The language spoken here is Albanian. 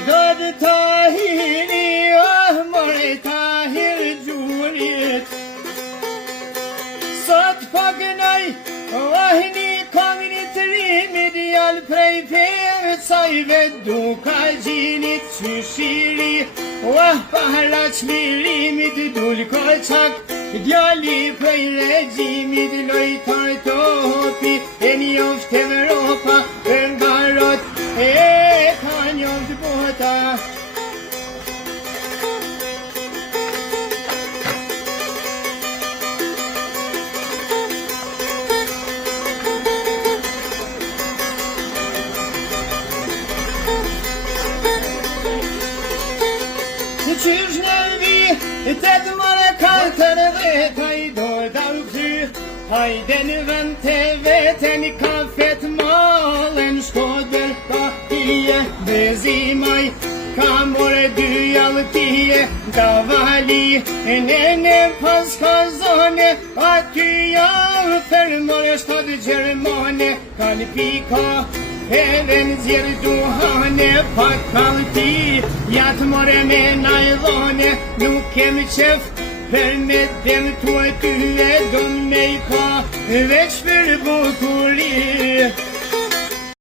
dod Tahiri, more Tahir gjurit. Sot pagënoj, një kongni të rimit, jal prej pevcajve duka gjinit qyshiri. Para qmirimit dul koqak, djali prej regjimit, lojtar topi, e njoft Evropa, për garot, e ka njoft bota. Qysh në vi, të të mare katër veta i dorë da u kry. Hajde në vend të veten i kafet malen, Shkodër ka tije bezimaj, ka more dy alltije da vali. Në pas ka zone, aty janë fermore shtodë Gjermane, kanë pika even zjerë duhane, pa kalti, jatë more me najlone, nuk kem qef, për me dem tuaj ty e don me i ka, veç për bukuri.